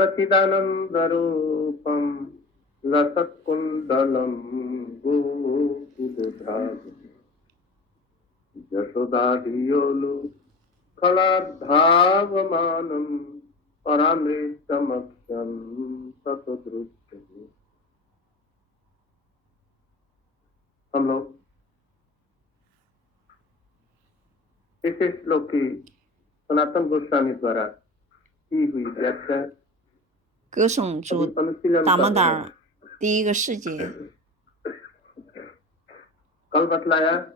सच्चिदानन्दरूपं लसत्कुण्डलं गोकुलधाम यशोदाधियोलु खलाद्धावमानं परामृतमक्षं ततोदृश्यते। हम लोग इस श्लोक की सनातन गोस्वामी द्वारा की हुई व्याख्या 歌颂主 अनुशीलन 达 कर 摩 रहे 达 हैं। 尔第一个世界。 कल बतलाया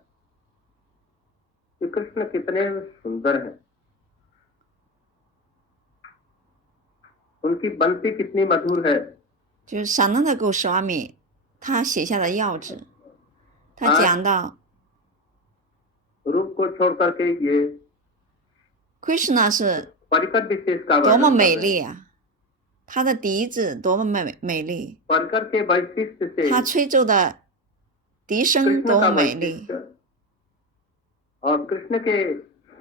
कि कृष्ण कितने सुंदर हैं, उनकी बंसी कितनी मधुर है। 就是萨那达狗舍阿米他写下的要旨，他讲到 रूप को छोड़ करके ये Krishna 是 परिकर विशेष का 多么 वर्णन 美 कर रहे हैं। 丽啊，他的笛子多么美丽， परिकर के वैशिष्ट से 他吹奏的笛声 कृष्ण 多 का 么美丽。 वैशिष्ट और कृष्ण के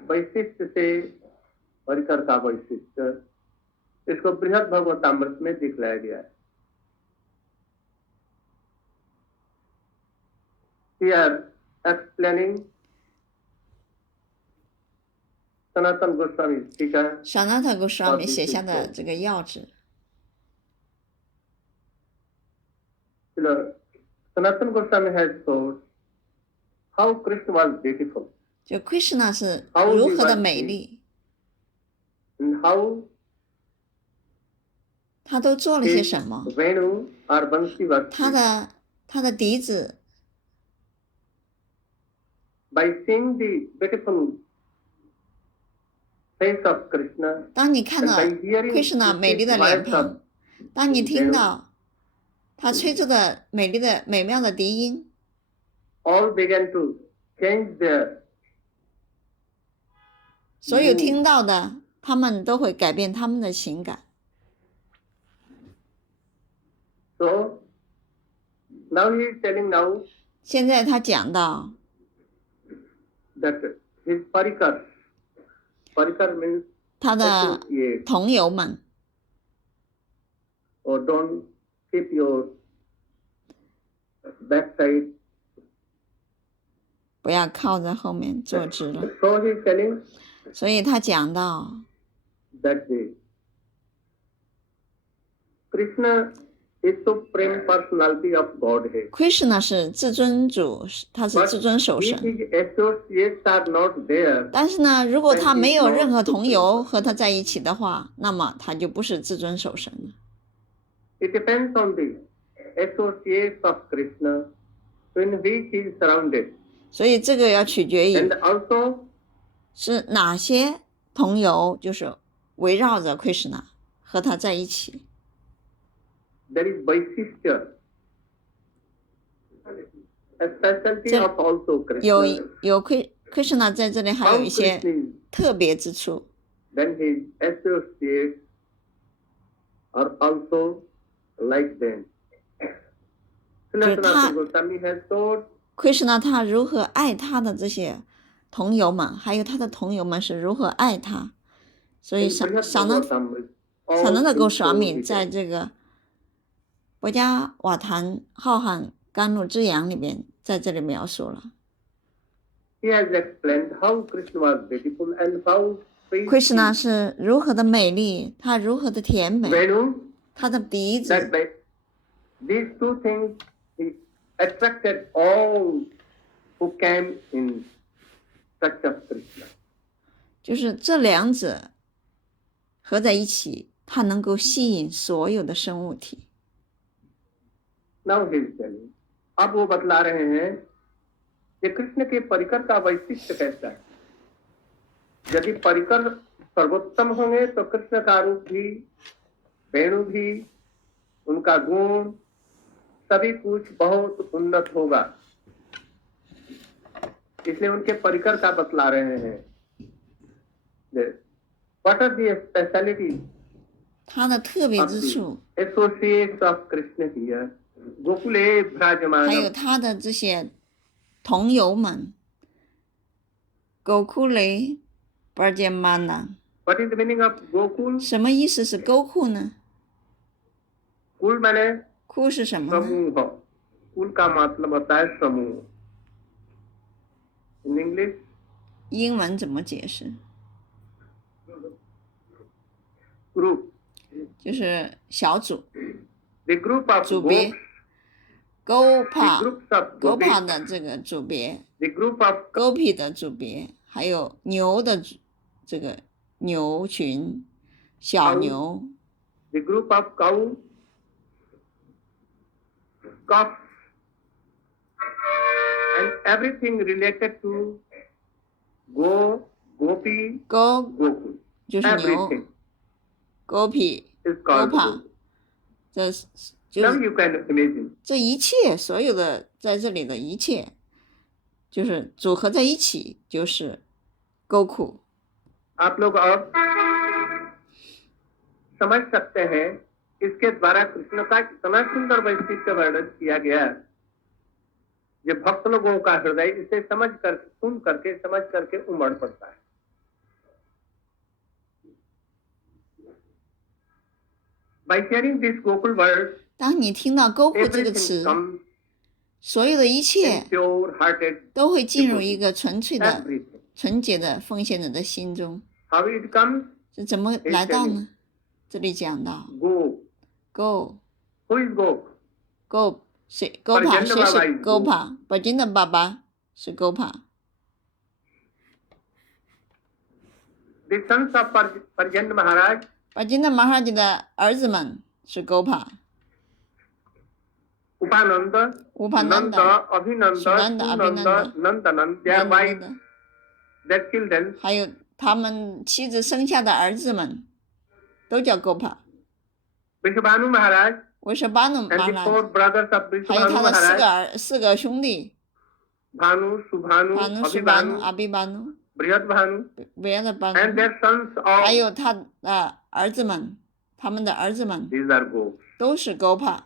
वैशिष्ट से परिकर का वैशिष्ट, इसको बृहद भगवतामृत में दिखलाया गया है। Here explaining सनातन गोस्वामी टीका 萨那达狗舍阿米写下的这个要旨， सनातन Goswami has told how Krishna was beautiful 就 Krishna 是如何的美丽， and how 他都做了些 his 什么， Venu or Bansi was 他的笛子 by seeing the beautiful face of Krishna 当你看 and 到 by hearing Krishna the 美丽的 sweet 脸 voice 庞 of， 当你听到他吹奏的美丽的美妙的笛音， all began to change their 所有听到的他们都会改变他们的情感。 so now he is telling now 现在他讲到 that his parikar means 他的 associate 同友们， or don't keep your backside. 不要靠在后面坐直了。 So he is telling 所以他讲到 that the Krishna is supreme personality of Godhead. Krishna 是至尊主，他是 But 至尊守 if 神。 his associates are not there, 但是呢，如果他没有任何同友和他在一起的话，那么他就不是至尊守神了。 it depends on the associates of Krishna in which he is surrounded. 所以这个要取决于 And also 是哪些同友，就是围绕着 Krishna 和他在一起。 there is Vaishishya, a specialty So, of also 有 Krishna. Krishna 在这里还有 How 一些 Krishna is, 特别之处， then his associates are also like them. Sanatana Goswami has told Krishna 他如何爱他的这些同友们，还有他的同友们是如何爱他。所以 in 萨 Brihad 那 Bhagavatamrita, 萨那 all 的 is 狗舍阿 so 米 detailed. 在这个博伽瓦坛浩瀚甘露之阳里边，在这里描述了 He has explained how Krishna was beautiful and how sweet Krishna 是如何的美丽，他如何的甜美， Venu, 他的笛 that 子， by these two things he attracted all who came in touch of Krishna. 就是这两者合在一起，它能够吸引所有的生物体。 Now he is telling, अब वो बतला रहे हैं कि कृष्ण के परिकर का वैशिष्ट कैसा है। यदि परिकर सर्वोत्तम होंगे तो कृष्ण का रूप भी, वेणु भी, उनका गुण सभी कुछ बहुत उन्नत होगा। इसलिए उनके परिकर का बतला रहे हैं। What are the specialities 它的特别 of 之 the 处， associates of Krishna here? गोकुले 还有 विराजमान 他的这些同友们，狗库雷巴杰玛纳， What is the meaning of Gokul? 什么意思是沟库呢？ कुल मैंने 库是什么呢？ समूह, कुल का मतलब होता है समूह। इन इंग्लिश 英文怎么解释？ ग्रुप, 就是小组、 the group of 组别。 goats, the Gopa groups of Gopa gopis, 的这个组别 the group of ，Gopi 的组别，还有牛的这个牛群，小牛， the group of cow, calf, and everything related to gopi, Go gokul. 就是牛 Everything ，Gopi is called Gopa， gokul. 这是就 Now 是 you can imagine. 这一切所有的在这里的一切，就是组合在一起，就是 Goku。 आप लोग अब समझ सकते हैं इसके द्वारा कृष्ण का इतना सुंदर वैशिष्ट्य वर्णन किया गया, ये भक्त लोगों का हृदय इसे समझ कर सुन करके समझ करके उमड़ पड़ता है। By hearing this Gokul word, 当你听到 Goku 这个 everything 词， comes 所有的一切 in pure-hearted 都会进入一个纯粹的、 everything. 纯洁的奉献者的心中。 How it comes? 是怎么来到呢？这里讲到 Go. Go Who is Go? Go 谁 Gopa 谁是 Gopa？ 巴金的爸爸是 Gopa， The sons of Parjanya Maharaj, 巴金的马哈吉的儿子们是 Gopa， Upananda, Upananda, Nanda, Abhinanda, Sunanda, Sunanda, Nandanand, their wives, 的， their children, 还有他们妻子生下的儿子们都叫 Gopa。 Vishvabhanu Maharaj, 维舍巴努 and 马 the 拉， four brothers of 还有 Vishvabhanu 他的 Maharaj, 四个兄弟， Bhanu, Subhanu, 巴努、苏巴努、 Abhibhanu, 阿比巴努、 Brihadbhanu, 维的巴 and 努， their sons 还 all, 有他的儿子们，他们的儿子们 these are goats. 都是 Gopa。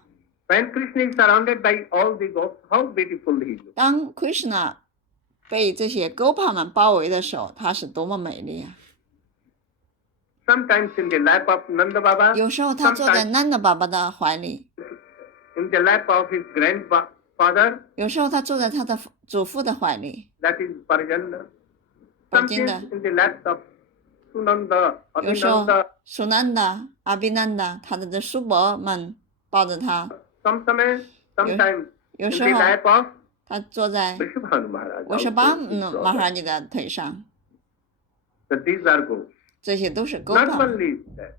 When Krishna is surrounded by all the goats, how beautiful he looks. 当 Krishna 被这些 Gopa 们包围的时候，他是多么美丽啊！ Sometimes in the lap of Nanda Baba, 有时候他坐在 sometimes Nanda 爸爸的怀里， in the lap of his grandfather, 有时候他坐在他的祖父的怀里， that is Parjanya. Parjanya. Sometimes in the lap of Sunanda, 有时候 Abhinanda, 苏南达、阿比南达，他的叔伯们抱着他， sometimes 有 in 时 the 候 lap of 他坐在 Vishvabhanu Maharaj. 维舍 also 巴 his 努 brother. 马哈吉的腿上， So these are goats. 这些都是 Not Gopa。 only that,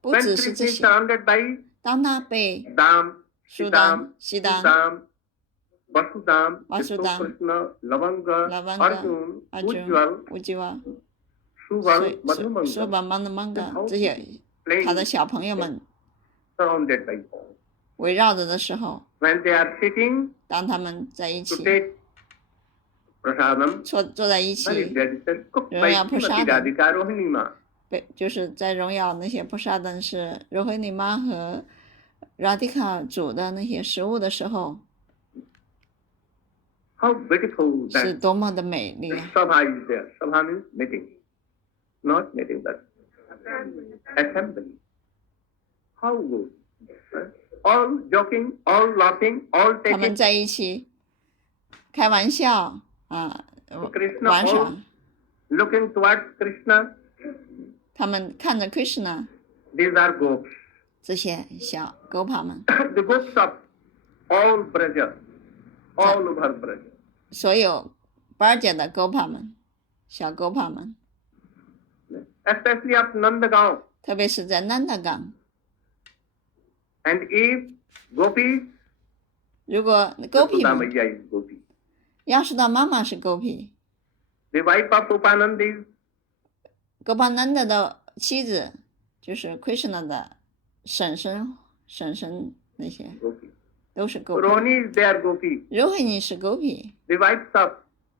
不 when 只是 Krishna 这 is 些， surrounded by 当他被 Dam, 苏丹 Shidam, 西丹、 Sudam, Vasudam, Vasudam, Krishna, Lavanga, Lavanga, Arjun, 阿朱 Ujjwal, 乌吉瓦、 Suval, 苏 Madhumanga, 巴曼的曼嘎 how 这些他的 playing 小朋友们 surrounded by all. 围绕着的时候， When they are sitting 当他们在一 to 起 take prasadam, 坐在一 very 起， traditional, cooked by Royal Srimati prasadam. Radhika Rohinima. 对，就是在荣耀那些布萨登是柔黑尼玛和 Radhika 煮的那些食物的时候， How beautiful 是 that 多么的美丽啊！ Sabha is there. Sabha means meeting. Not meeting, but assembly. How good. All joking, all laughing, all 他们 taking 在一起开玩笑啊， Krishna, 玩 all 耍， looking towards Krishna. 他们看着 Krishna These are gops. 这些小狗爬们， The gops of all Braja, all over Braja. 所有巴尔姐的狗爬们，小狗爬们， Especially of Nandagaon. 特别是在南达港， And if gopis, 如果狗皮 Yashoda 们， Maiya is gopi. 亚述的妈妈是狗皮， The wife of Upanand is 狗巴南达的妻子就是 Krishna 的婶婶那些 gopi. 都是狗皮。 Rohini is their gopi. 如慧你是狗皮， The wives of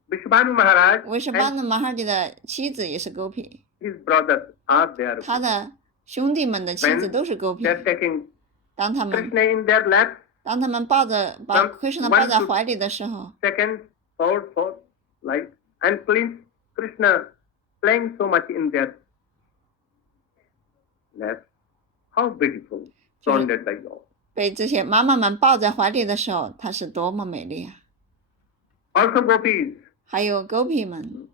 Vishvabhanu Maharaj 维什巴 and 的马哈迪的妻子也是狗皮， his brothers are there. 他的兄弟们的妻子都是狗皮。 They're taking 当他们 Krishna in their lap, 当他们把 Krishna 抱在怀里的时候， second, third, fourth, like, and please Krishna playing so much in their lap. How beautiful. surrounded by all. 被这些妈妈们抱在怀里的时候，她是多么美丽啊！ Also gopis, 还有 Gopi 们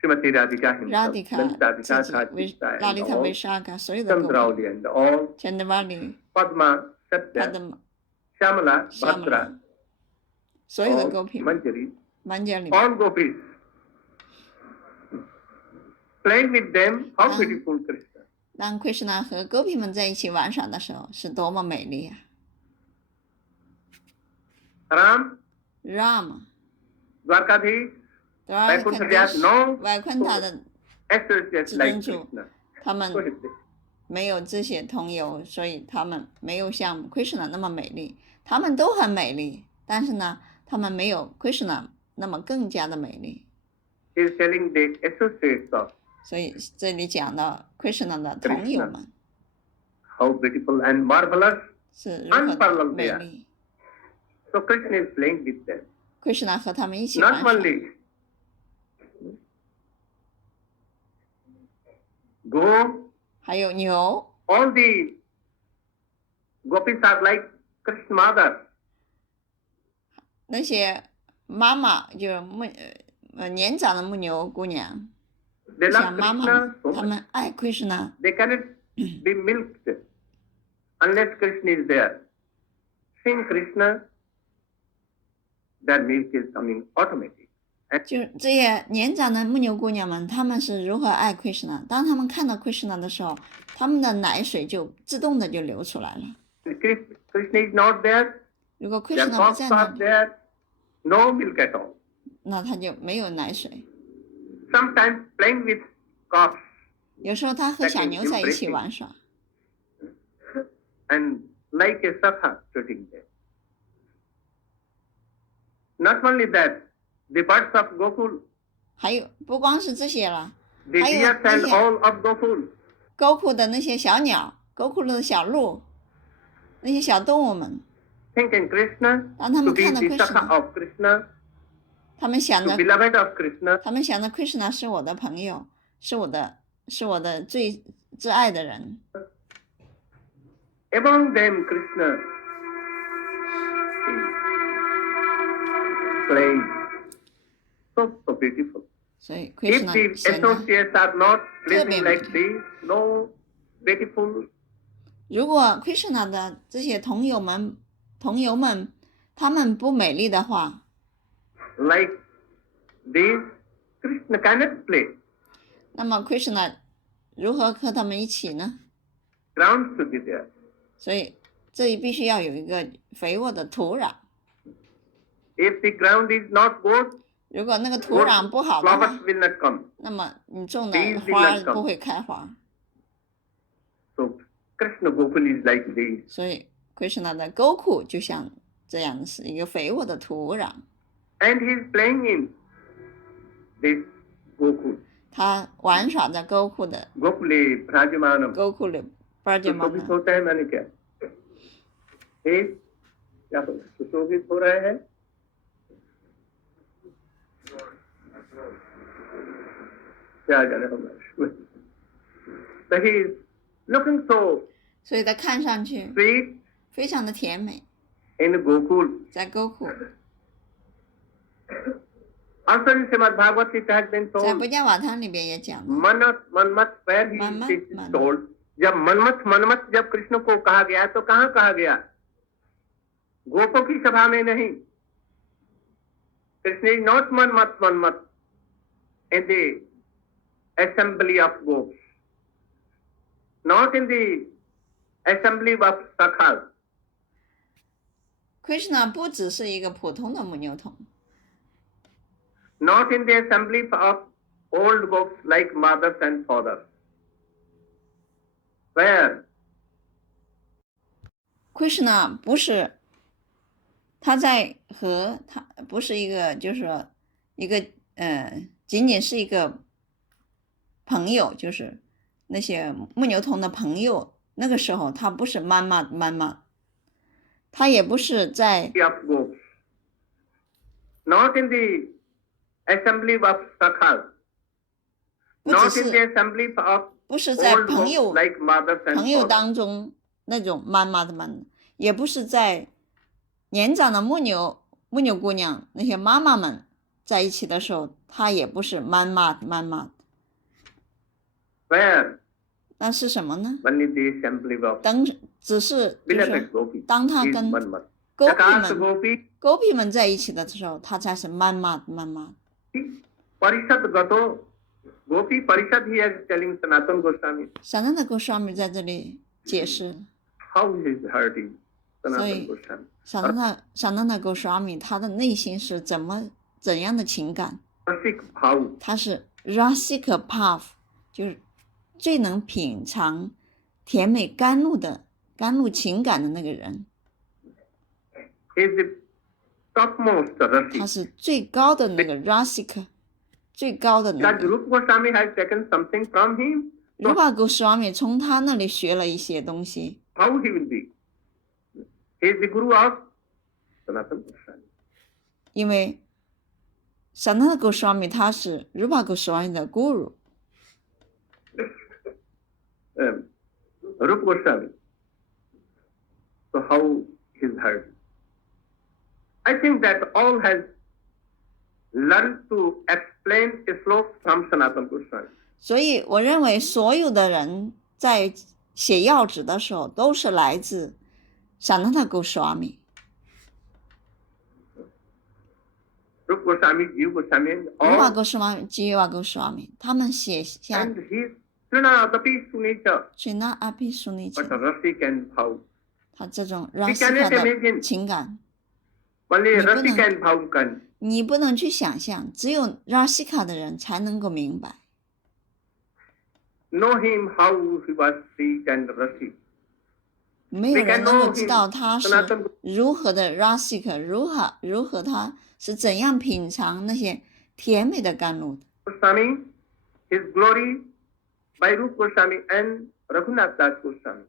Srimati Radhika himself, ，Radhika Lalita 自己 Vishakha 为 Chitra 拉 and 丽塔 all, 维沙嘎所有的 Gopi， Chandrauli and all, Chandravali Padma, 她 Satya, 的 Shamala, Bhadra, Shamala 所有的 all, Gopi Manjari, 满姐里面， all gopis. Playing with them, how beautiful Krishna. 当 Krishna 和 Gopi 们在一起玩耍的时候，是多么美丽啊 Ram, ！Ram、 Dwarkadhish, Vaikuntha, no 外昆塔的 associates 至 like 尊主， Krishna. 他们 So he said. 没有这些同游，所以他们没有像 Krishna 那么美丽。他们都很美丽，但是呢，他们没有 Krishna 那么更加的美丽。 He is telling the associates of 所以这里讲到 Krishna 的同友们 how beautiful and marvelous. 是如何的 Unparalleled 美 they are. 丽。 So Krishna is playing with them. Krishna 和他们一起 Not 玩耍。 only go, 还有牛， all the gopis are like Krishna mother. 那些妈妈就是年长的牧牛姑娘， They 像 love 妈妈 Krishna 们， so 他 much. 们爱 Krishna， They cannot be milked unless Krishna is there. Sing Krishna, their milk is coming automatic. 就是这些年长的牧牛姑娘们，她们是如何爱 Krishna？当她们看到 Krishna 的时候，她们的奶水就自动的就流出来了。 And Krishna is not there, 如果 their Krishna 不在 cocks 那 are 里， there, no milk at all. 那她就没有奶水。 Sometimes playing with cocks 有时候她和小牛在一起玩耍， and like a sakha treating them. Not only that, the birds of Gokul, 还有不光是这些了， the 还有 deer 那 and 些 all of Gokul, 沟库的那些小鸟，沟库的小鹿，那些小动物们， thinking Krishna 当他 to 们 be 看到 the sakha Krishna， of Krishna, 他们想 to 着 beloved of Krishna, 他们想着 Krishna 是我的朋友，是我的最挚爱的人。 among them Krishna is playing so beautiful. 所以 If Krishna the 显得， associates are not Tebe pleasing like this, no beautiful, 如果 Krishna 的这些同友们，他们不美丽的话， like this, Krishna cannot play. 那么 Krishna 如何和他们一起呢？ Grounds to be there. 所以这里必须要有一个肥沃的土壤。 If the ground is not good, 如果那个土 good 壤不好的话， flowers will not come. 那么你种的 These will 花 not come. 不会开花。 So Krishna Gokul is like this. 所以 Krishna 的沟库就像这样，是一个肥沃的土壤。 And he is playing in this Gokul. 他玩耍在沟库的 Gokule Prajamanam. 沟库里巴杰玛 सुशोभित होता है मैंने क्या क्या सुशोभित हो रहा है क्या जाने हम so he is looking so 所以他看上去 sweet 非常的甜美， in Gokul. 在沟库， Also in Srimad Bhagavad Gita has been 在 told 不加瓦汤里边也讲了， Manmath where he Manmat, is Manmat. told जब मनमत जब कृष्ण को कहा गया तो कहाँ कहा गया गोपों की सभा में नहीं Krishna is not Manmath in the assembly of gopis, not in the assembly of sakhas. Krishna 不只是一个普通的母牛童， Not in the assembly of old gopis like mothers and fathers. Where Krishna 不是，他在和他不是一个，就是说一个仅仅是一个朋友，就是那些牧牛童的朋友。那个时候他不是妈妈，他也不是在 of gopis, not in the assembly of sakhas, 不只 not in 是 the assembly of 不是在 old 朋 monks 友 like mothers and 朋友 fathers. 当中那种妈妈的妈，也不是在年长的牧牛姑娘那些妈妈们在一起的时候，她也不是妈妈。 Where 那是什么呢？ only the assembly of 只是就是 beloved Gopi 当她 is 跟 one mother. 狗屁 Jakarta 们 Gopi 在一起的时候，她才是妈妈。 Parishad Gato Gopi Parishad he is telling Sanatana Goswami 萨那的Goswami在这里解释， how he is hurting 所 Sanatana 以 Goswami. 萨那的Goswami他的内心是怎样的情感？ Rasik Bhav 他是 Rasika Bhav， 就是最能品尝甜美甘露情感的那个人， is the topmost 他 Rasik. 是最高的那个 Rasika， 最高的那 Because 个。 Rupa Goswami has taken something from him, Rupa Goswami 从他那里学了一些东西， how he will be? He is the guru of Sanatana Goswami. 因为萨那的Goswami 他是 Rupa Goswami 的 guru， Rupa Goswami. So how he is hurt? I think that all has learned to explain a slope from Sanatana Goswami. 所以我认为所有的人在写要旨的时候都是来自萨那的Goswami。 Rupa Goswami, Jiva Goswami, and Rupa all, Goswami、Jiva Goswami 他们写下 and he Srina Tapi Sunita, Srina Api Sunita but Rasik and Bhav. 他这种 cannot Rasika 的 imagine. 情感， Only 你不能- Rasik and Bhav can. 你不能去想象，只有 Rasika 的人才能够明白。 Know him how he was sweet and Rasik. 没有 We 人 can 能够 know 知 him, 道他是 Sanatana 如何的 Rasika， 如何他是怎样品尝那些甜美的甘露的。 Goswami, his glory by Rupa Goswami and Raghunath Das Goswami.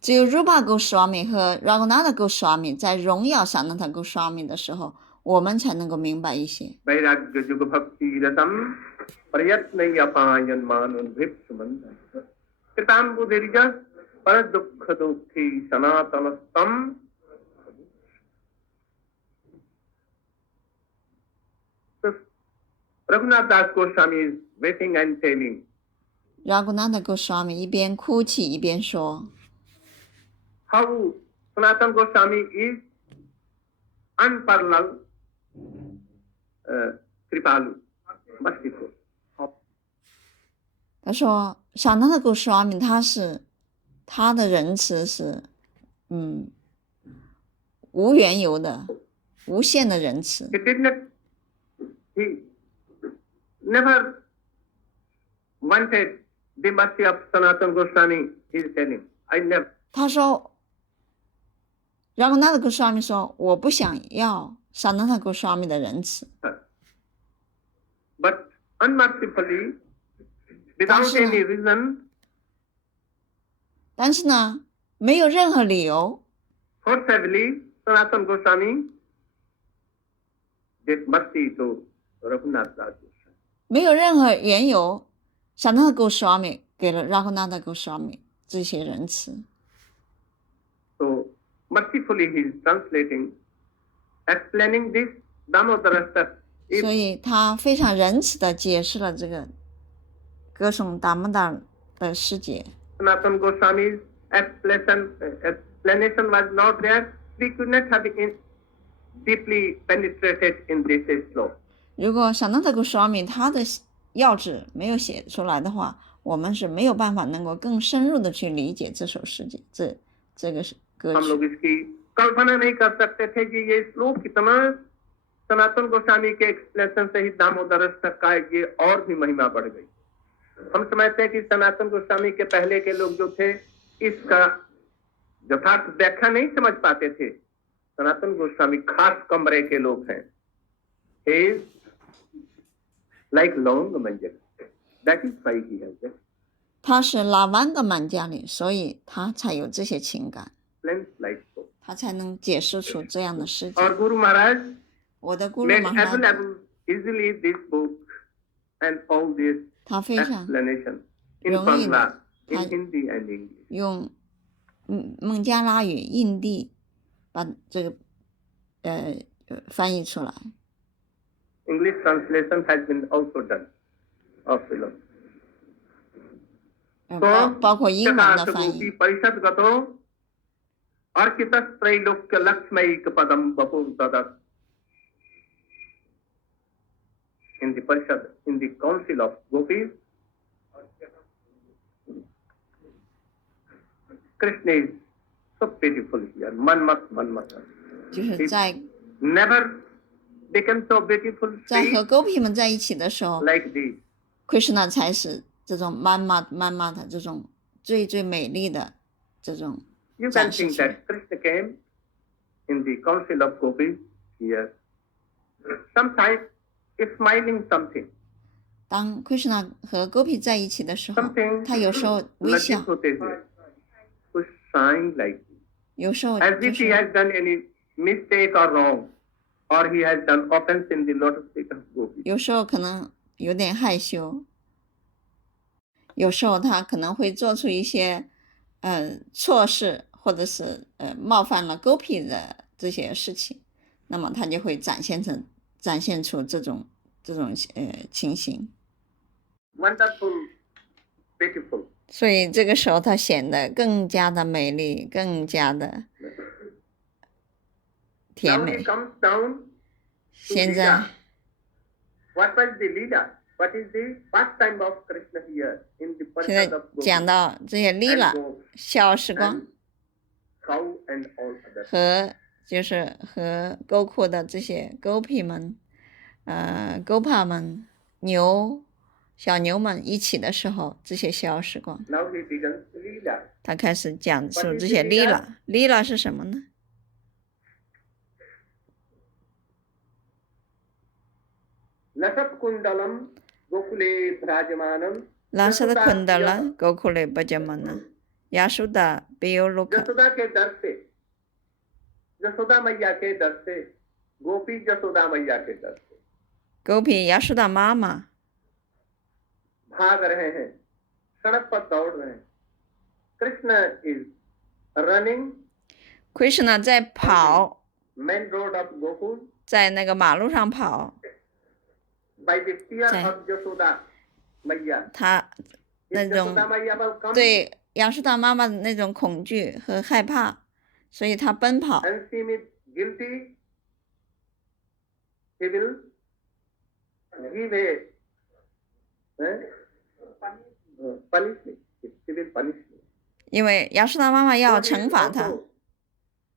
只有 Rupa Goswami 和 Raghunath Goswami 在荣耀萨那达 Goswami 的时候，我们才能够明白一些。 Vairagya Juga Bhakti Ratam Prayatnaya Payan Manun Vip Sumanda. Kitam Budhirja Paradukha Dukhi Sanatanastam. So Raghunath Das Goswami is waiting and telling Raghunath Goswami 一边哭泣一边说， how Sanatana Goswami is unparalleled Kripalu, merciful. 他说萨那达 Goswami 他的仁慈是无缘由的、无限的仁慈。 He never wanted the mercy of Sanatana Goswami, he is telling. I never. 他说 Raghunath Goswami 说我不想要萨那达 Goswami 的仁慈， But unmercifully, without That's any reason, 但是呢没有任何理由， forcibly, Sanatana Goswami did mercy to Raghunath Das Goswami. 没有任何缘由，萨那达 Goswami 给了 Raghunath Goswami 这些仁慈。 So mercifully he is translating, explaining this Damodara stuff. 所以他非常仁慈的解释了这个歌颂达摩达的诗节。 Sanatana Goswami's explanation was not there, we could not have deeply penetrated in this slope. 如果萨那达 Goswami 他的要旨没有写出来的话，我们是没有办法能够更深入的去理解这首诗节，这个是歌 हम 曲。 लोग इसकी कल्पना नहीं कर सकते थे कि ये श्लोक कितना सनातन गोस्वामी के एक्सप्लेनेशन से ही दामोदर तक का ये और भी महिमा बढ़ गई। हम समझते हैं कि सनातन गोस्वामी के पहले के लोग जो थे इसका यथार्थ व्याख्या नहीं समझ पाते थे। सनातन गोस्वामी खास कमरे के लोग हैं। He is like long manjak. That is why he has that. 他是拉万个满家里，所以他才有这些情感， Explains like so. 他才能解释出这样的诗节。 Our Guru Maharaj 我的咕噜 made 马哈拉， available easily this book and all this 他非常 explanation. in 容易的， Bangla, in 他 Hindi and English. 用孟加拉语、印地把这个翻译出来。 English translation has been also done of film. 包括英文的翻 चकासगोपी 译。 परिषद्गतो अर्चितस्त्रैलोक्य लक्ष्मैक पदम बपुर ददत्. In the Parishad, in the council of gopis, Krishna is so beautiful here. Manmat. 就是在 Never became so beautiful 和 sweet Gopi 们在一起的时候 like this. Krishna 才是这种妈妈的这种最美丽的这种 You 展 can 示 think 出来。 that Krishna came in the council of gopis here. Sometimes smiling something. 当 Krishna 和 Gopi 在一起的时候， Something 他有时候微 लज्जित 笑， होते हुए, कुछ shine like this. 有时候 As 就 if he 是 has done any mistake or wrong, or he has done offense in the lotus feet of gopis. 有时候可能有点害羞，有时候他可能会做出一些错事，或者是冒犯了 Gopi 的这些事情，那么他就会展现出这种情形。 Wonderful, beautiful. 所以这个时候他显得更加的美丽，更加的甜 Now 美 he。comes down to 现在 Lila. What was the Lila? What is the pastime of Krishna here in the 现在 Parishad of 讲 gopis 到这些 and Lila goats 笑傲时光 and cow and all others. 和沟库的这些 Gopi 们Gopa 们小牛们一起的时候，这些笑傲时光， Now he begins Lila. 他开始讲述 What is 这些 Lila? Lila 是什么呢？ Lasat kundalam gokule bhrajamanam 拉萨的 Yashoda 昆达拉 Priya- 沟库雷巴加曼呢，亚苏达比尤卢卡， यशोदा के दर से यशोदा मैया के दर से गोपी यशोदा मैया के दर से Gopi 亚苏达妈妈 भाग रहे हैं, सड़क पर दौड़ रहे हैं. Krishna is running Krishna 在跑， main road of Gokul 在那个马路上跑， by the fear 在 of Yashoda मैया. 他 If 那种 Yashoda मैया will come 对亚苏达妈妈的那种恐惧和害怕，所以他奔跑。 and see me guilty, he will give punish me. He will punish me. 因为亚苏达妈妈要 So he is 惩罚他， also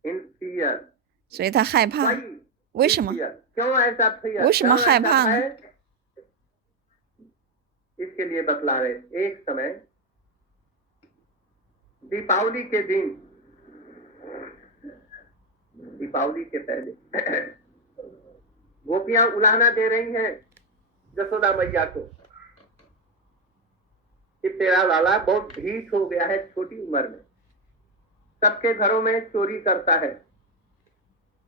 in fear. 所以他害怕。 Why? 为什么？ fear? क्यों ऐसा fear? 为什么 क्यों 害 ऐसा 怕呢？ भय? इसके लिए बतला रहे. एक समय दीपावली के दिन, दीपावली के पहले गोपियां उलाहना दे रही हैं यशोदा मैया को कि तेरा लाला बहुत ढीठ हो गया है छोटी उम्र में, सबके घरों में चोरी करता है,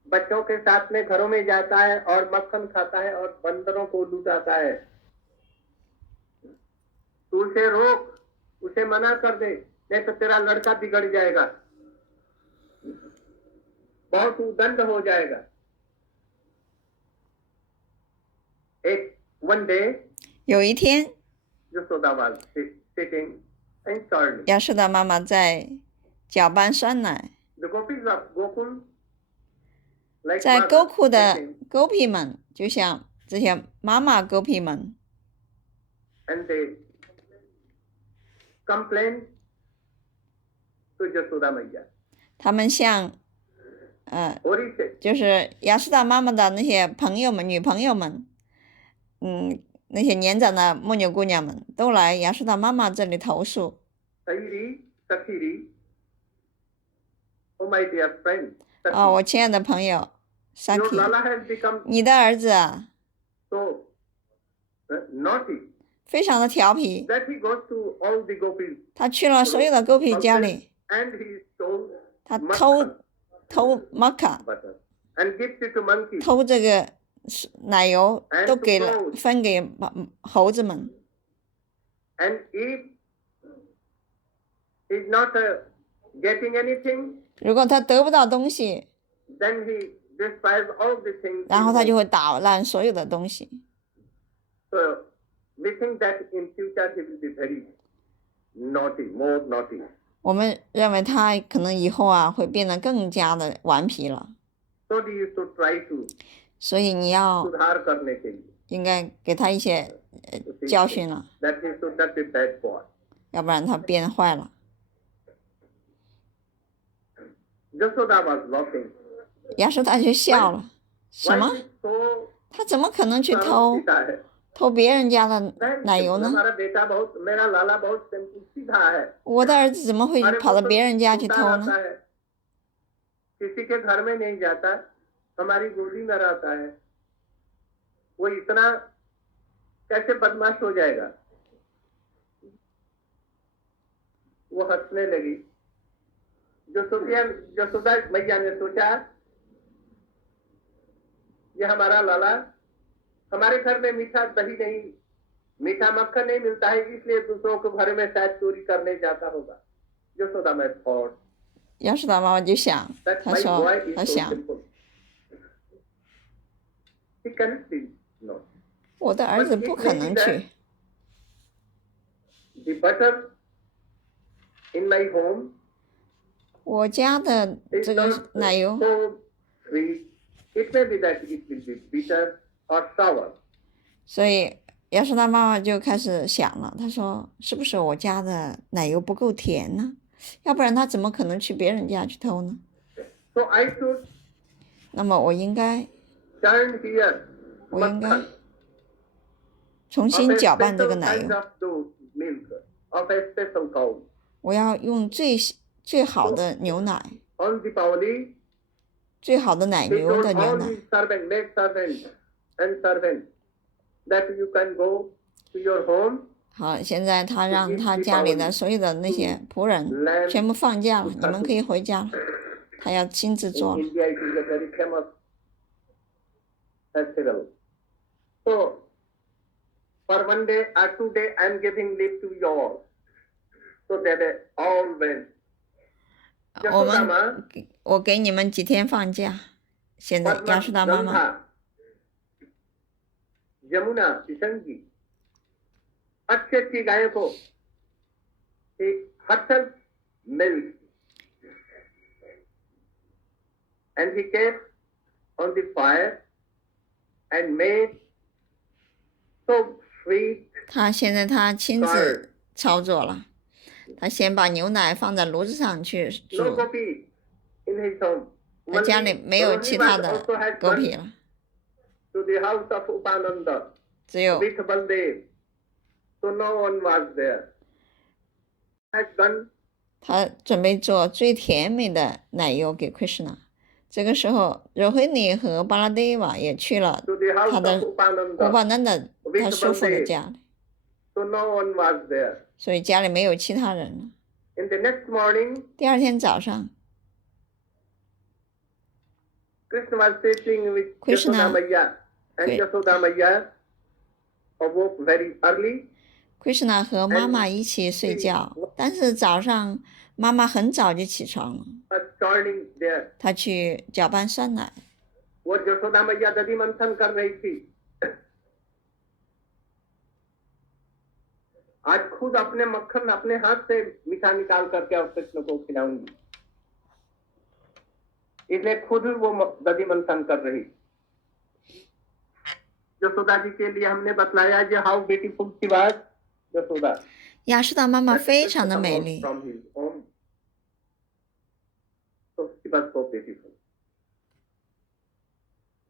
बच्चों के साथ में घरों में जाता है और मक्खन खाता है और बंदरों को लुटाता है. तू उसे रोक, उसे मना कर दे, नहीं तो तेरा लड़का बिगड़ जाएगा, बहुत उदंड हो जाएगा. एक one day 有一天， Yashoda was sitting and churning. 亚苏达妈妈在搅拌酸奶， The gopis of Gokul, like 在 mother, 沟库的 sitting, Gopi 们，就像这些妈妈 Gopi 们， and they complain to Yashoda Maiya. 他们向Ori said, 就是亚苏达妈妈的那些朋友们、女朋友们，那些年长的牧牛姑娘们都来亚苏达妈妈这里投诉。 Sairi, Sakhiri, oh my dear friend, 啊、我亲爱的朋友 your Saki， Lala has become 你的儿子啊， so naughty 非常的调皮， that he goes to all the gopis 他去了所有的 Gopi 家里， and he stole 他 makhan 偷 Maka， butter and gives it to monkeys. 偷这个奶油都给了分给猴子们。 And if is not getting anything, 如果他得不到东西， then he destroys all the things. 然后他就会捣乱所有的东西。 So we think that in future he will be very naughty, more naughty. 我们认为他可能以后啊会变得更加的顽皮了， So you should try to 所以你要 सुधार करने के लिए, 应该给他一些教训了， that he should not be bad boy. 要不然他变坏了。 Jasoda was laughing. 亚述大就笑了，什 Why 么？ is so 他怎么可能去偷 सीधा है? 偷别人家的奶油呢？ हमारा बेटा बहुत, मेरा लाला बहुत सीधा है. 我的儿子怎么会 अरे 跑 वो 到 तो 别人家去 सुनता 偷呢？ रहता है. किसी के घर में नहीं जाता, हमारी गोदी में रहता है. वो इतना कैसे बदमाश हो जाएगा? वो हंसने लगी. जसोदा मैया ने सोचा, ये हमारा लाला, हमारे घर में मीठा दही नहीं, मीठा मक्खन नहीं मिलता है, इसलिए दूसरों के घर में शायद चोरी करने जाता होगा. जसोदा मैं थॉट 亚述大妈妈就想， that 她 my 说， boy 她 is so 想， simple. He cannot be no. 我的儿子不可能去。 The butter in my home 我家的 is 这个 not 奶油， so sweet. It may be that it will be bitter or sour. 所以亚述大妈妈就开始想了，她说，是不是我家的奶油不够甜呢？要不然他怎么可能去别人家去偷呢？ So I should 那么我应该 turn here 我应该 makhan 重 of 新 a 搅拌这个 special 奶 kind 油， of dough milk of a special cow. 我要用最好的牛奶， On Deepavali, 最好的奶 he 牛 told 的牛 all 奶。 his servant, maid servant and servant that you can go to your home, 好，现在他让他家里的所有的那些仆人 lamb. 全部放假了，你们可以回家了。他要亲自 In 做了。 India, it is a very famous festival. So, for 1 day or 2 days, I am giving leave to you all. So they all went. 我 Yashoda 们我给你们几天放假。现在亚述大妈妈 Gandha, Yamuna, Kishangi, अच्छी गायों को herself milk, and he kept on the fire and made so sweet 他现在他亲自操作了，他先把牛奶放在炉子上去 no 煮， gopi in his home. 他家里没有其他的 also had 狗皮 gone 了， to the house of Upananda 只有 with Baldev. So no one was there. Had gone 他准备做最甜美的奶油给 Krishna。这个时候，柔慧尼和巴拉德瓦也去了 to the house 他 of 的乌 Upananda. 巴南的他叔父的家里， So no one was there. 所以家里没有其他人了。 In the next morning, 第二天早上， Krishna was sitting with Krishna- Yashoda Maiya, and Kri- Yashoda Maiya awoke very early. Krishna 和妈妈一起睡觉，但是早上妈妈很早就起床了， Was churning there. 她去搅拌酸奶。 वो यशोदा मैया दधी मंथन कर रही थी. आज खुद अपने मक्खन अपने हाथ से मीठा निकाल करके और कृष्ण को खिलाऊंगी. इसलिए खुद वो दधी मंथन कर रही. यशोदा जी के लिए हमने बतलाया जो how beautiful she was Yashoda. 亚述大妈妈非常的美丽， From his own. So she was so beautiful.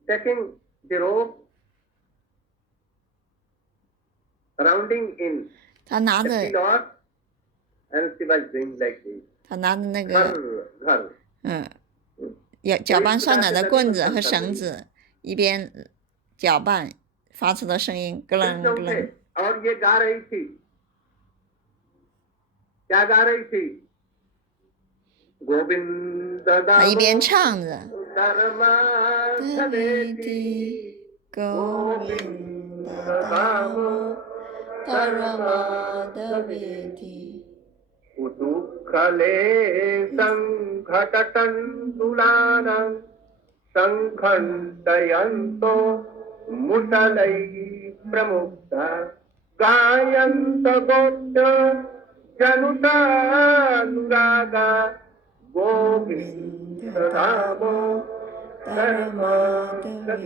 Taking the rope, rounding in 她拿 the 着 pillar, and she was doing like this. 她拿着那 Ghar, 个 ghar. 搅拌酸奶的棍子和绳子，一边搅拌发出的声音咯楞 कृष्ण 咯 उठे 楞。 और ये गा रही थी. क्या गा रही थी? गोविंद 她一边唱着 धर्माधवेति गोविंद दामो धर्माधवेति वो दुख सकले सङ्घटटण्डुलानां सङ्घण्टयन्तो मुसलैः प्रमुक्ता गायन्त गोप्य जनुतानुरागा गोविन्दधामो धर्मादवेति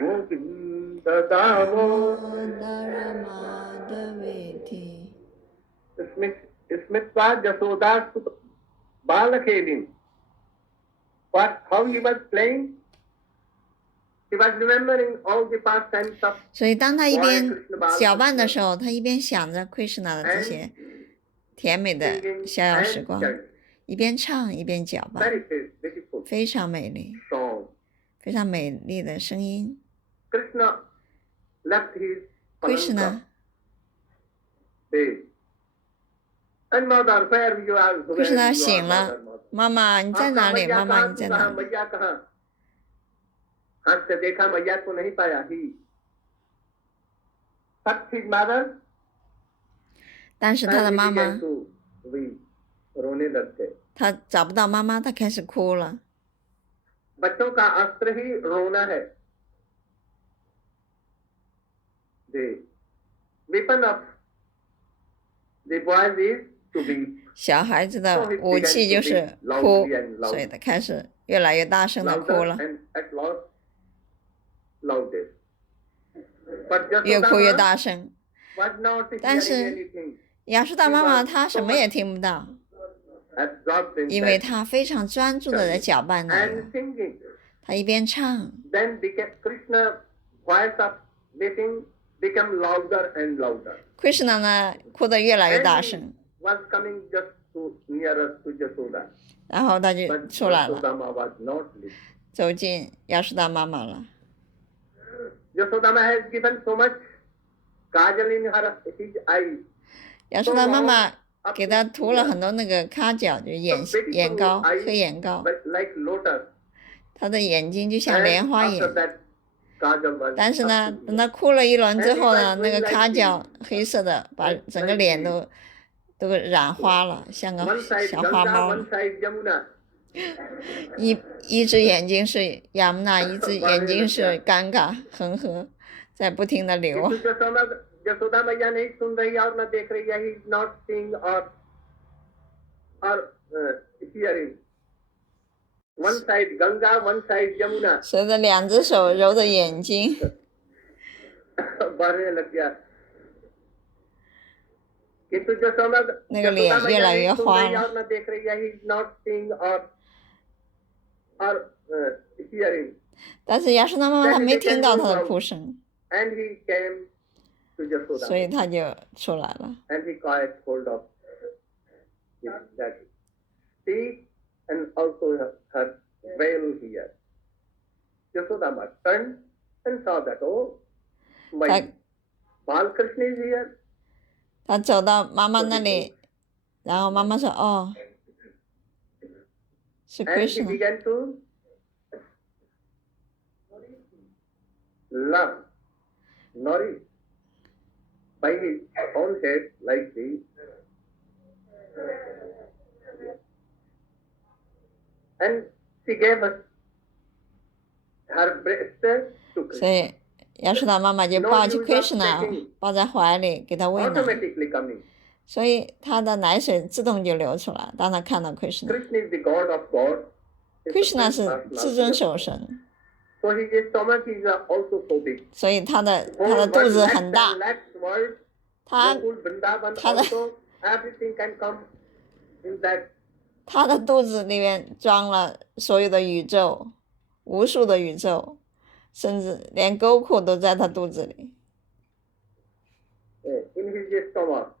गोविन्दधामो धर्मादवेति स्मृत्वा जसोदासुत बालखेलिं. What? How he was playing? He was remembering all the pastimes of 所以当他一 Boy 边 Krishna 搅拌的 Balakrishna 时候，他一边想着 Krishna 的这 and 些甜美的 singing 逍遥时 and 光， chanting. 一边唱一边搅拌， Very beautiful 非常美丽， song. 非常美丽的声音。 Krishna left his palanka Krishna bed. And mother, where you are? Where Krishna you are, 醒了 mother, mother. 妈妈你在哪里？ मैया 妈妈 कहाँ 你 तू 在哪 कहाँ 里？ मैया कहाँ? हाथ से देखा मैया को नहीं पाया ही. But his mother 但是他的 and he 妈 began 妈， to weep, रोने लगते. 他找不到妈妈，他开始哭了。 बच्चों का अस्त्र ही रोना है. The weapon of the boys is to weep. 小孩子的 So he 武 began 器 to 就是 weep 哭 loudly and，所以 loudly. 他开始越来越大声的哭 Louder 了， and at last loudest. But 越哭越 Yasodhama 大声。 was not 但 hearing 是 anything. 亚述大妈妈她什么也听不到， Absorbed in 因为 that 她非常专注的在搅拌奶油 and。singing. 她一边唱， Then became Krishna voice of weeping became louder and louder. Krishna 呢哭得越来越 And 大 he 声， was coming just to nearer to Yasoda. 然后他就 But 出来了， Yasodhama was not listening. 走进亚述大妈妈了。 Yasodhama has given so much kajal in his eyes. 亚述大妈妈给他涂了很多那个咖角，就是 So 眼 beautiful 膏， eyes, 黑眼膏， but like lotus. 他的眼睛就像 And 莲花 after 眼。 that, kajal was 但是呢， up to 等 here. 他哭了一轮之后呢， And 那个 it was 咖 like 角黑色的，把 this. 整个脸都染花了，像个 One side 小花 Ganga, 猫。 one side Yamuna. 一只眼睛是雅木娜，一只眼睛是尴尬恒河，在不停的流。 किंतु यशोदा मैया नहीं सुन रही और न देख रही है. He is not seeing or hearing. One side Ganga, one side Yamuna. 随着两只手揉着眼睛， बढ़ने लग गया. किंतु यशोदा 那个脸越来越 नहीं सुन 花 रही 了。 और न देख रही है. He is not seeing or hearing. 但是亚瑟娜妈妈她没听到她的哭声， And he came to Yashoda. 所以她就出来了。 And he caught hold of that stick and also her veil here. Yasodama turned and saw that, oh, my That- Balkrishna is here. 她走到妈妈那里，然后妈妈说：“哦，是 And he Krishna。” began to love, nourish by his own head like this. And she gave us her breast to 所 Krishna, 以亚瑟娜妈妈就抱起 Krishna，抱在怀里给他喂奶， automatically coming. 所以他的奶水自动就流出来。当他看到 Krishna，Krishna Krishna is the God of God. He's the 是 first 至尊 Lord. 守神， So his stomach is also so big. 所以他的 For 肚 one 子 lakh 很大 and，lakhs world, 他 Gokul Vrindavan 他的 also, everything can come in that. 他的肚子里面装了所有的宇宙，无数的宇宙，甚至连沟库都在他肚子里。 In his stomach.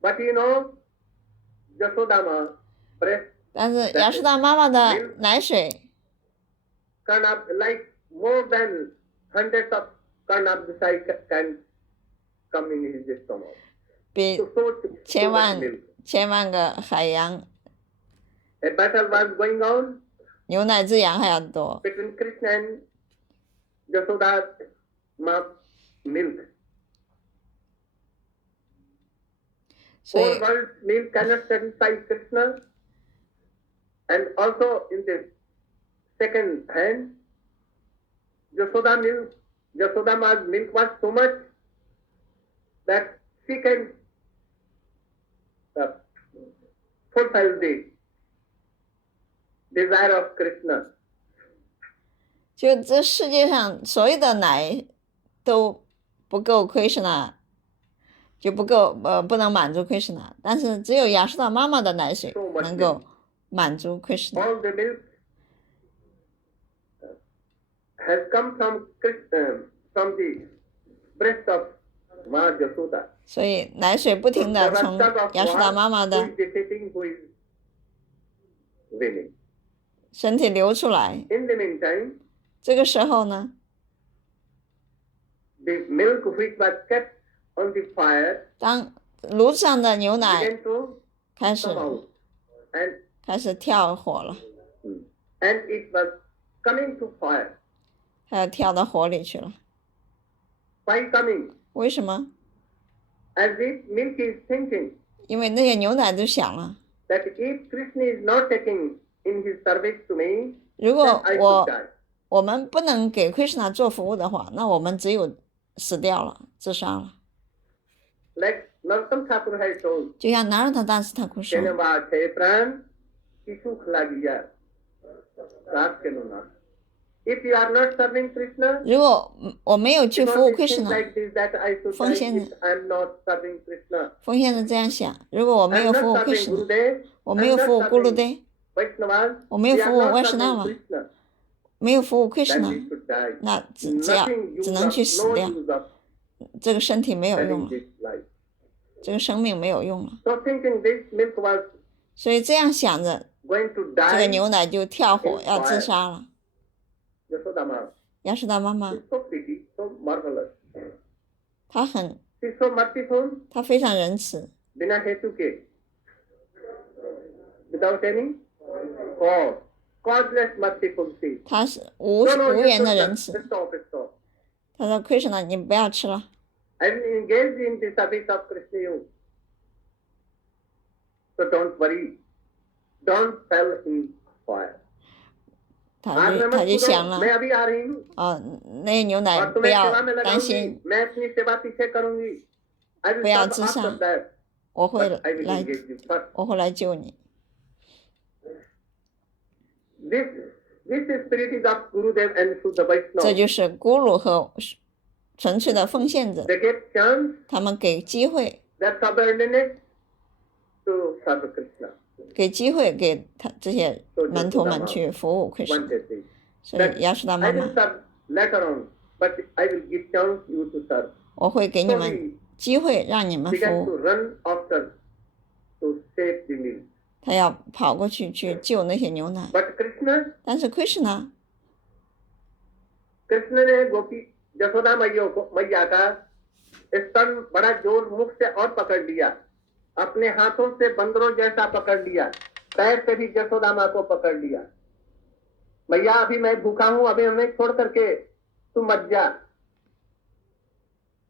But you know, Yasodama breast 但是亚瑟娜妈妈的奶水 Karnab, like more than hundreds of Karnabdasai can come in his stomach. 比 So 千 much 万 milk. 千万个海洋 A battle was going on 牛奶之羊还要多。 between Krishna and Yasoda's milk. 所 whole 以 world's meal cannot satisfy Krishna. And also in the second hand, Yashoda Ma's milk was so much that she can fulfill the desire of Krishna. 就这世界上所有的奶都不够 Krishna， 就不够不能满足 Krishna， 但是只有亚瑟达妈妈的奶水 So much 能够满足 Krishna。 All the milk has come from the breast of Ma Yashoda. 所以奶水不 So 停 there 的 was 从 tug of 亚瑟达妈 war, 妈 who 的 is defeating, who is winning. 身体流出来。 In the meantime, 这个时候呢， the milk which was kept on the fire 当炉子上的牛奶 began to 开始 come out, and 跳火了， it was coming to fire. 它要跳到火里去了。 Why coming? 为什么？ As if milk is thinking 因为那些牛奶都想了， that if Krishna is not taking in his service to me, 如 then 果 I should die. 我们不能给 Krishna 做服务的话，那我们只有死掉了，自杀了。 Like Narottam Thakur has told, 就像南尔塔大师他说， Kenava the pran, kisuk lagiya, rat kenona. If you are not serving Krishna, 如果我没有去服务 because it seems Krishna， like this that I should die 奉献 if I am not serving Krishna. 奉献是这样想，如果我没 I 有 am 服务 not serving Krishna， Gurudev, 我 I 没 am 有 not 服务 Guru serving Dev， Vaishnavas, 我没有 we 服 are 务 not Vaishnava serving Krishna. 没有服务 Then Krishna， we should die. 那只要 Nothing 只 use 能 of, 去死 no 掉， use of 这个身体没有用 having 了， this life. 这个生命没有用了。 So thinking this milk was 所以这样想着， going to 这个 die, 牛奶就跳火 in 要自 fire. 杀了。 Yashoda 亚瑟达妈妈 is so pretty, so marvelous. 她很， She's so merciful, 她非常仁慈， बिना हेतु के, without any cause, causeless merciful she. 她是无缘的仁慈。 stop. 她说 Krishna 你不要吃了， I will engage in the service of Krishna you. So don't worry, don't fall in fire. 她就想了， मैं अभी आ रही हूँ 那些牛奶 और 不 तुम्हें 要 सेवा में 担 लगाऊंगी 心， मैं अपनी सेवा पीछे करूंगी I will 不要 serve 自杀 after that 我会 but I will 来， engage you first 我会来救你。 this spirit is of Gurudev and Shuddha 这 Vaishnava 就是咕噜和纯粹的奉献者， they get chance 他们给机会， that subordinate to serve Krishna 给机会给他这些门徒们去服务 Krishna。 wanted this 所以亚瑟达 I 妈 will 妈， serve later on but I will give chance you to serve 我会给你 so 们 we 机会让你们服 began 务 to。run after to save the milk 他要跑过去去救那些牛奶， but Krishna 但是 Krishna ने गोपी यशोदा मैया का स्तन बड़ा जोर मुख से और पकड़ लिया अपने हाथों से बंदरों जैसा पकड़ लिया पैर से भी यशोदा माँ को पकड़ लिया मैया अभी मैं भूखा हूँ अभी हमें छोड़ करके तू मत जा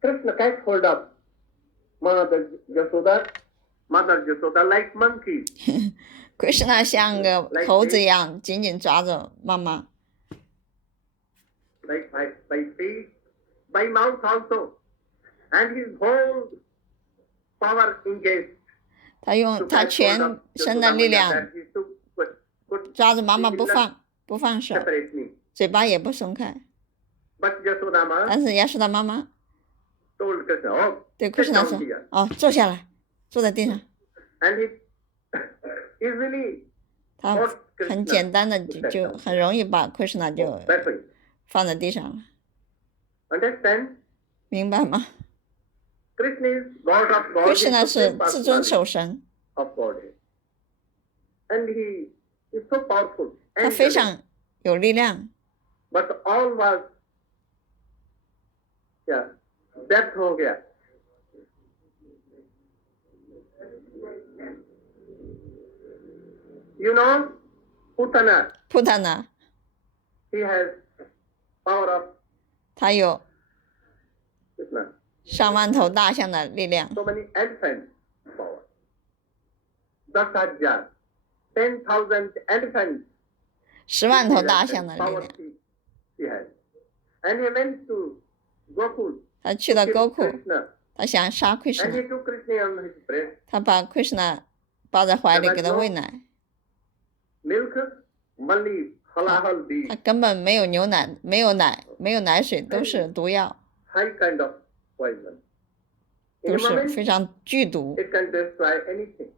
Krishna catch hold up mother Yashoda like monkey Krishna 像个猴子一样紧紧抓着妈妈， like by feet, by mouth also, and his whole power engaged. 他用他全身的力量 that he could 抓着妈妈不放手， separate me. 嘴巴也不松开。 But Yashoda 但是亚瑟达妈妈 told Krishna, oh, 对 sit Krishna down 说 here.：“ 哦，坐下来，坐在地上。 And he easily ” 他很简单的就很容易把 Krishna 就 that way. 放在地上了， Understand? 明白吗 Krishna is God of God. ？Krishna 是至尊守神， of God. And he is so powerful. 他非常有力量。 But all was death हो गया. You know, Putana, 普塔呢， he has power of 他有 Krishna. 上万头大象的力量， So many elephant power. 10,000, 10,000 elephants. 10万头大象的力 Power 量。 she has. And he went to Gokul 他去了 to kill Goku， Krishna. 他想杀 And Krishna， he took Krishna on his breast. 他把 Krishna 抱在怀里给他喂奶， Milk, money, halal 他 beef, 根本没有牛奶，没有奶，没有奶水，都是毒药， high kind of poison. In 都 a 是 moment, 非常剧毒， it can destroy anything.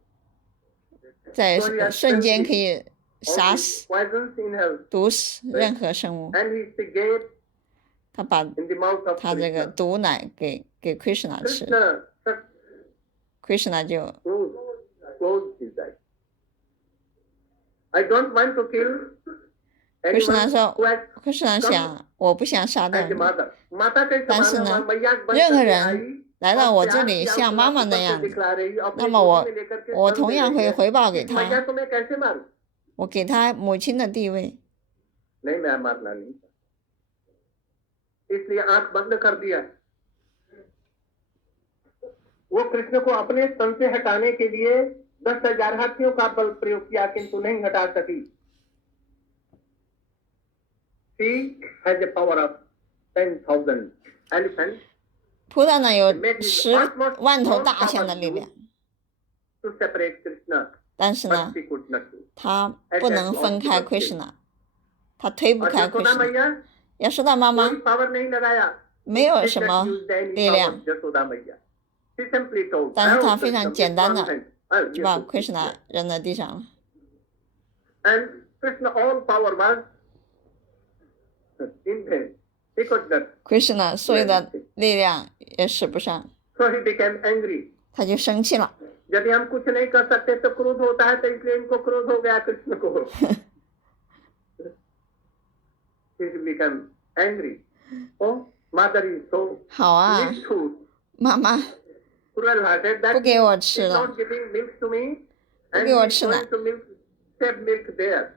在 So he has 瞬间 studied 可以 all 杀 these 死、 poisons in health. 毒死任何生物。 And he gave 他把 in the mouth of 他这个 Krishna. 毒奶给 Krishna 吃 Krishna shut ，Krishna 就 closed his eyes. I don't want to kill Krishna anyone 说 who has ，Krishna 想，我不想杀掉 as a 你， mother. माता के但 समान 是呢， मैया बन 任何 करके 人 आई 来 और 到我 प्यार 这里 किया 像 उसको 妈妈 ऊपर 那 से 样子， दिखला रही है, अपनी 那么 गोदी में लेकर के 我 स्तन 同 दे 样 रही 会 है. 回报给 इस 他， मैया को मैं कैसे मारूं? 我给他母亲的地位。 नहीं, मैं मारना नहीं चाहता. इसलिए आंख बंद कर दिया. वो कृष्ण को अपने स्तन से हटाने के लिए 10,000 हाथियों का बल प्रयोग किया, किंतु नहीं हटा सकी. She has a power of 10,000 elephants 菩萨呢有10万头大象的力量， to separate Krishna, 但是 but 呢， she could not do. 他不能分开 Krishna， 他推不 और 开 यशोदा Krishna。 मैया 亚瑟大妈妈 कोई पावर नहीं लगाया. 没有 She 什 did 么 not use any 力 power, 量， यशोदा मैया. She simply told, 但是 "I 她 will 非常 Krishna 简单的 with one hand." And 就把 yes, Krishna 扔在地上了。 And Krishna all power was in him. He could not. Krishna 所有的力量也使不上， So he became angry. 他就生气了。 यदि हम कुछ नहीं कर सकते तो क्रोध होता है, तो इसलिए इनको क्रोध हो गया कृष्ण को. He became angry. Oh, mother is so 好啊， nichkhul, 妈妈 cruel-hearted that 不给我 he 吃 is 了， not giving milk to me, 不 and 给我 he is 吃奶， going to milk, save milk there.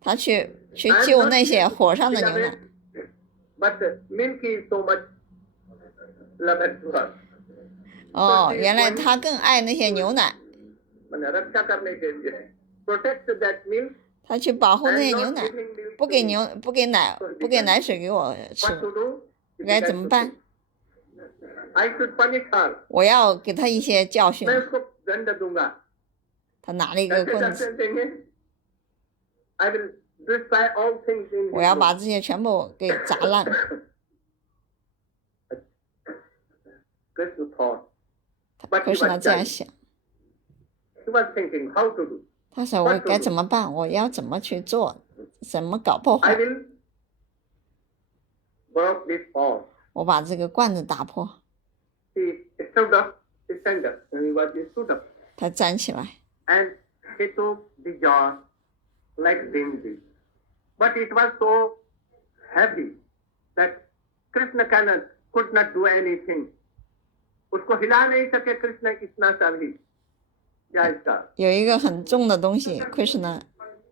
他去救那些火上的牛奶。 But milk is so much loved to her. 哦，原来他更爱那些牛奶， मैंने रक्षा करने के लिए protect that milk 他去保护那 and 些牛 not 奶， giving milk 不 to 给 me. 牛不给奶不给奶水给我 What 吃， to do? 该怎么办？ I should punish her. 我要给他一些教训。 मैं उसको दंड दूंगा. 他拿了一个 कैसे 棍子， दंड देंगे? I will destroy all things in 我 his 要把 room. 这些全部给砸烂。 Krishna thought. But he 可是呢 was 这样 dying. 想， He was thinking how to do. 他说我该怎么办？我要怎么去做？怎么搞破 I 坏？ will break this pot. 我把这个罐子打破。 He stood up, and he stood up. 他站起来， And he took the jar like dainty. But it was so heavy that Krishna could not do anything. उसको हिला नहीं सके कृष्ण इतना सा भी क्या इसका 有一个很重的东西，Krishna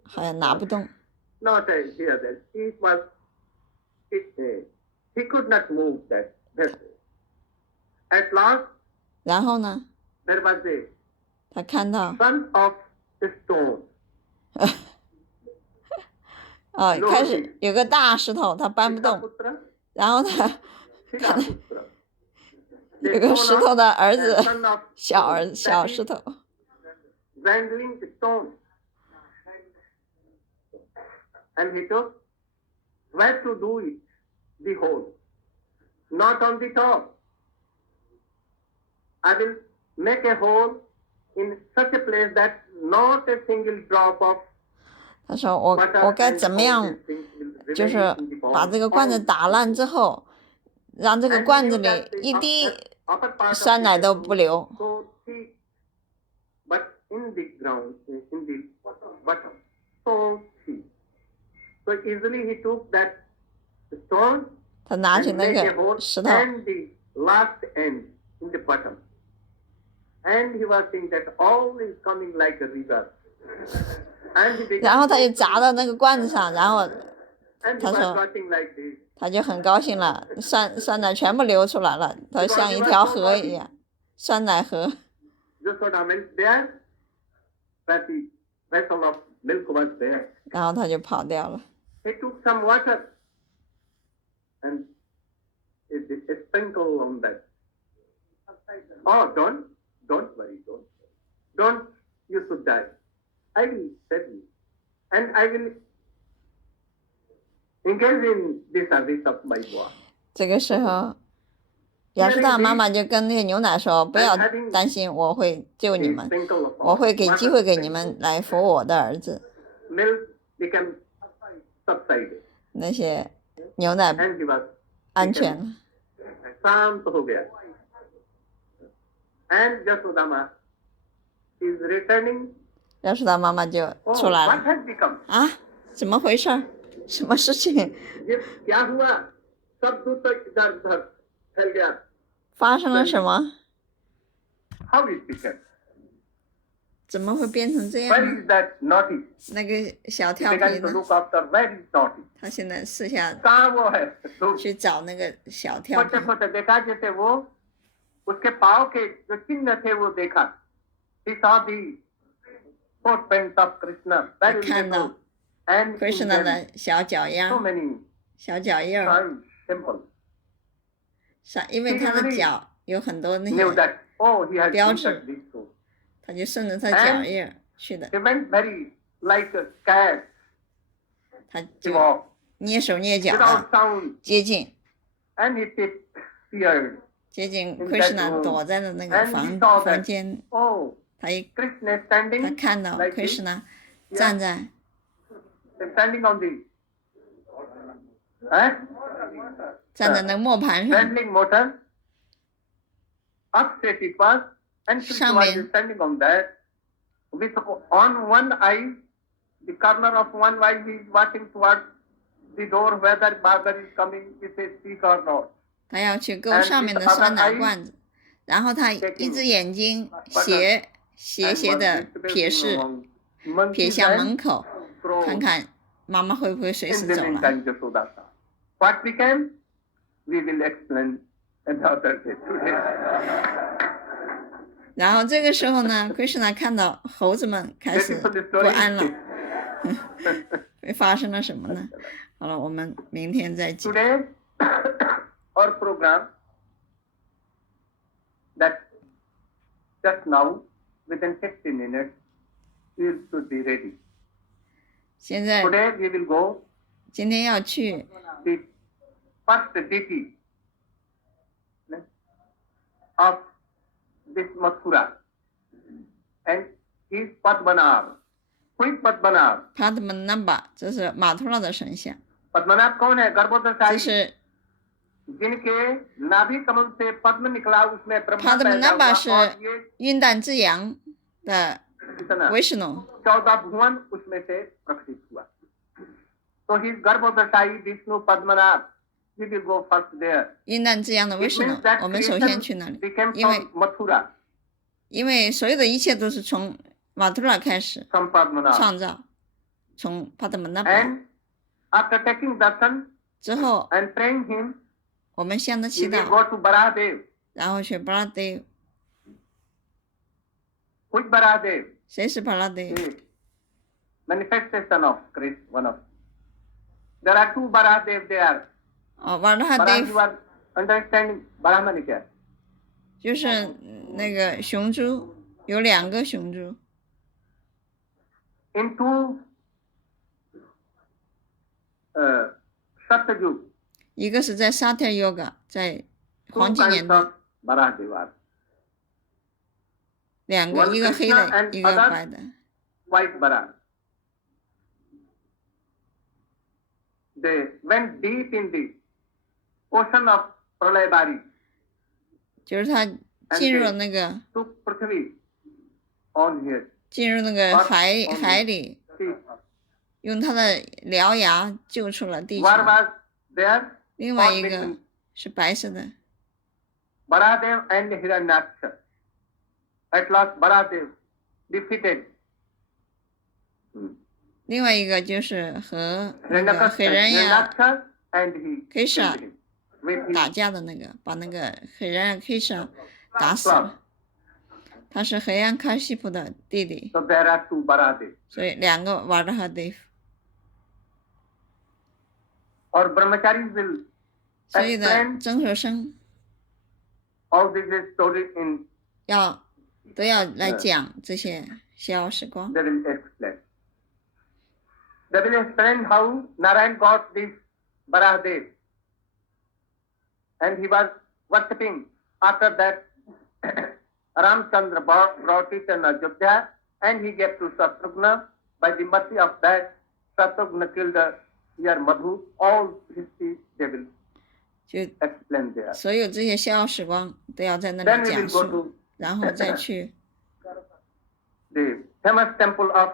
好像拿不动。 not here that it was he could not move that vessel. At last 然后呢， there was a 他看到 son of the stone. 开始有个大石头，他搬不动， Putra, 然后他 Putra. 有个石头的儿子， Son of 小石头， dangling stone. And he took where to do it, the hole, not on the top. I will make a hole in such a place that not a single drop of 他说我 butter 该 and 怎么 all 样， these things will 就 remain 是 in the 把 bottom. 这个罐子打烂之后，让这个 And he 罐子 knew 里 that the 一滴 upper part of 酸 the 奶都 vessel 不留。 so thick, but in the ground, in the bottom, so thick. So easily he took that stone 他拿起 and 那 made a 个 hole 石头， and the last end in the bottom. And he was seeing that all is coming like a river. And he began 然后他就 to- 砸到那个罐子上，然后 and he 他 was 说 watching like this. 他就很高兴了，酸奶全部流出来了，它像一条河一样，酸奶河。 Just what I meant there. fatty vessel of milk was there. 然后他就跑掉了。 He took some water and it sprinkle on that. Oh, don't worry, don't. You should die. I will save you, and I will engage in the service of my boy. 这个时候，亚述大妈妈就跟那些牛奶说：“不要担心，我会救你 A 们， sprinkle of 我会给 water 机会给你们来服我的儿子。 Milk became subsided, ” 那些牛奶 and he was 安全了。 शांत हो गया. And Yasodama is returning. 亚述大妈妈就 Oh, 出来 what 了 has become? 啊？怎么回事儿？什么事情？ ये क्या हुआ? सब दूर तक इधर-उधर फैल गया. 发生了什么？ How it became? 怎么会变成这样 Where 呢？ is that naughty? 那个小 He 调皮 began to 呢？ look after where is naughty. 他现在试下 कहाँ वो है? तो 去找那个小调皮 छोटे-छोटे देखा जैसे वो उसके पाँव के जो चिन्ह थे वो देखा. He saw the footprints of Krishna very 看到 little and in Krishna them 的小脚 so 丫、 many 小脚印儿， signs, symbols. 上因为他的脚有很多那 Knew 些， that, oh, he has 标 entered 志。 this soul. 他就顺着他脚印儿去的， He went very like a cat, 他 he 就 walked 蹑手蹑脚 without 的 sound, 接近 and he disappeared. 接近 In that Krishna room. 躲在的那个 And he 房 saw that 房间， Oh, 他一 Krishna is 他 standing, 看到 like this, Krishna yeah. 站在 standing on the, eh? 站在那个磨盘上， Standing motor. Upset it was, and Krishna was 上面 standing on that. With on one eye, the corner of one eye, he is watching towards the door whether Bhagar is coming, is a speak or not. 他要去勾上面的酸奶罐子，然后他一只眼睛斜 And 斜 was 的 distributing 瞥视， among 瞥 monkeys 向 and 门口， crows. 看看妈妈会不会随 In 时 the 走来。 meantime, Yashoda saw. What became? We will explain another day today. 然后这个时候呢，Krishna 看到猴子们开始 Beautiful 不 story. 安了，会发生了什么呢？好了，我们明天再讲。 Today, our program that just now, within 50 minutes, we should be ready. 现在 Today we will go 今天要去 the first deity of this Mathura, and he is Padmanabh. Who is Padmanabh? Padmanabha，这是马图拉的神像， Padmanabha कौन है? 这 गर्भोदशाई 是 जिनके नाभि कमल से पद्म निकला, उसमें ब्रह्मा पैदा Padmanabha हुआ 是 और ये 晕蛋之阳的 इतना 维什努， 14 भुवन उसमें से प्रकटित हुआ. तो ही गर्भोदशाई विष्णु Padmanabha. We will go first there. 晕蛋之阳的维 It 什努 means，that 我们首 creation 先去那里， became 因为 from Mathura, 因为所有的一切都是从马图拉开始 from Padmanabh. 创造，从 Padmanabha And after taking darshan 之后， and praying him, 我们向他 we 祈 will 祷， go to Baradev. 然后去 Baladev， Which Baradev? 谁是 Baladev？ The manifestation of Krishna, one of. There are two Baradev there. 哦 Baradev, ，Baladev you are understanding Brahmani क्या? 就是那个雄猪，有2个雄猪， In two Satyajug, 一个是在 Satya Yoga，在 two 黄金 kinds 年代， of Baradev are. 2个，一个黑的，一个白的。 White Bara. They went deep in the ocean of Pralayabari, 就是他进入那个 took Prithvi on here. 进入那个海 on 海里， See, 用他的獠牙救出了地球。 one was there, 另外一 on 个 between 是白色的， Baradev and Hiranyaksha. At last, Baradev defeated 另外一个就是和那个黑人呀 Hiranyaksha, and he Kesha killed him with his 打架的那个，把那个黑人呀 Kesha 打死了。他是黑暗卡西普的弟弟， So there are two Baradev. 所以2个瓦达哈德夫。 Or brahmacharis will 所以呢， explain 曾学生 all these stories in, 都要来讲这些逍遥时光。 they will explain. They will explain how Narayan got this Baradev. And he was worshipping. After that, Ramchandra brought it in Ajodhya and he gave to Shatrugna. By the mercy of that, Shatrugna killed here Madhu. All history they will 就 explain there. 所有这些逍遥时光都要在那 Then 里 we 讲 will go 述， to 然后再去 the famous temple of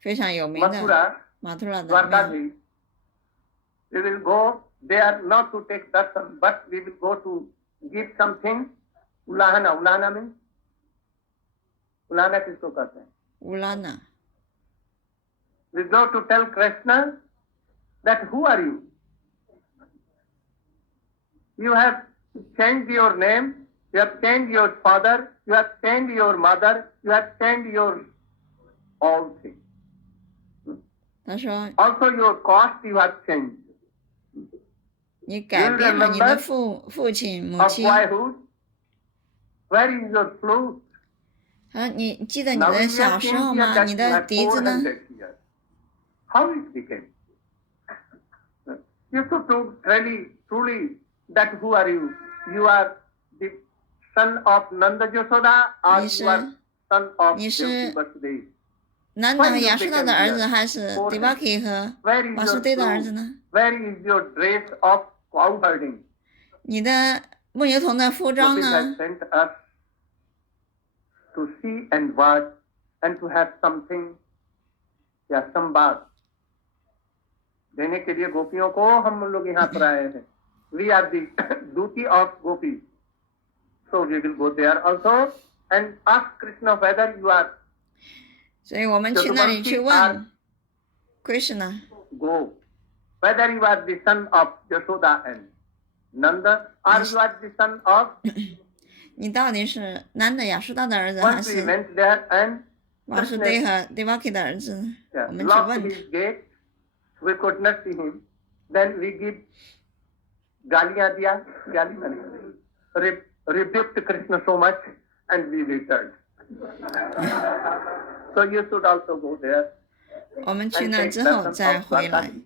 非常有名的 Mathura, 马图拉的庙。 Dwarkaji. We will go there not to take darshan, but we will go to give something. Ulahana. Ulahana means? Ulahana किसको कहते हैं? 乌拉那， We go to tell Krishna that who are you? You have changed your name, you have changed your father, you have changed your mother, you have changed your all things. 他说 Also your cost you have changed. 你改变了你的父亲母 Of 亲。 boyhood, where is your flute? 他说你记得你 Now 的 we 小 have 时 seen 候 here 吗？ that 你 you 的 have 笛子呢？ 400 years. How it became? You should truly that who are you? You are the son of Nanda Yashoda or 你 you 是 are son of 你是 Devaki Vasudeva? 南达和亚述达的儿子，还是 Devaki 和 Where is 瓦苏 your 德的儿子 flute? 呢？ Where is your dress of cow herding? 你的牧牛童的服装 Gopis 呢 has？ sent us to see and watch and to have something, yeah, some bath. देने के लिए गोपियों को हम लोग यहाँ पर आए हैं. We are the duty of gopis. So we will go there also and ask Krishna whether you are 所以我们去那里去问 Krishna， go, whether you are the son of Yashoda and Nanda or you are the son of. 你到底是南达亚述达的儿子，还 Once we 是 went there and 瓦苏德和 Devaki 的儿子呢？ yeah, 我们去 locked 问 his gate, we could not see him. Then we give गालियां दिया, गाली मानी, rebuked Krishna so much, and we returned. So you should also go there 我们去 and 那 take 之后 darshan 再 of 回来， Dwarka.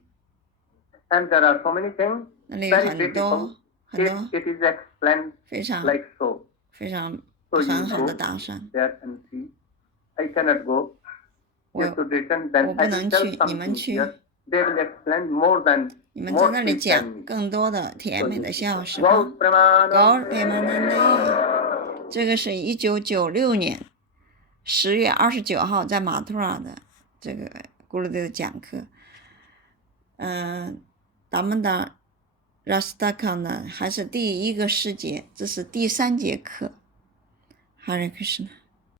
And there are so many things 那里有 very 很 beautiful. 多 It is explained 非常 like so. 非常 So 很 you 好 go 的打算。 there and see. I cannot go. You 我 should return. Then 我不 I 能 will tell 去，你们 something 去， here. They will explain more than 你们在 more 那里 things 讲 than me. 更多的甜美的逍遥时 Gaur 光。 Pramanam. 高尔佩曼南内，这个是1996年10月29号在马图拉的这个咕噜的讲课。达曼达拉斯达卡呢，还是第1个师节，这是第3节课。哈瑞克什纳。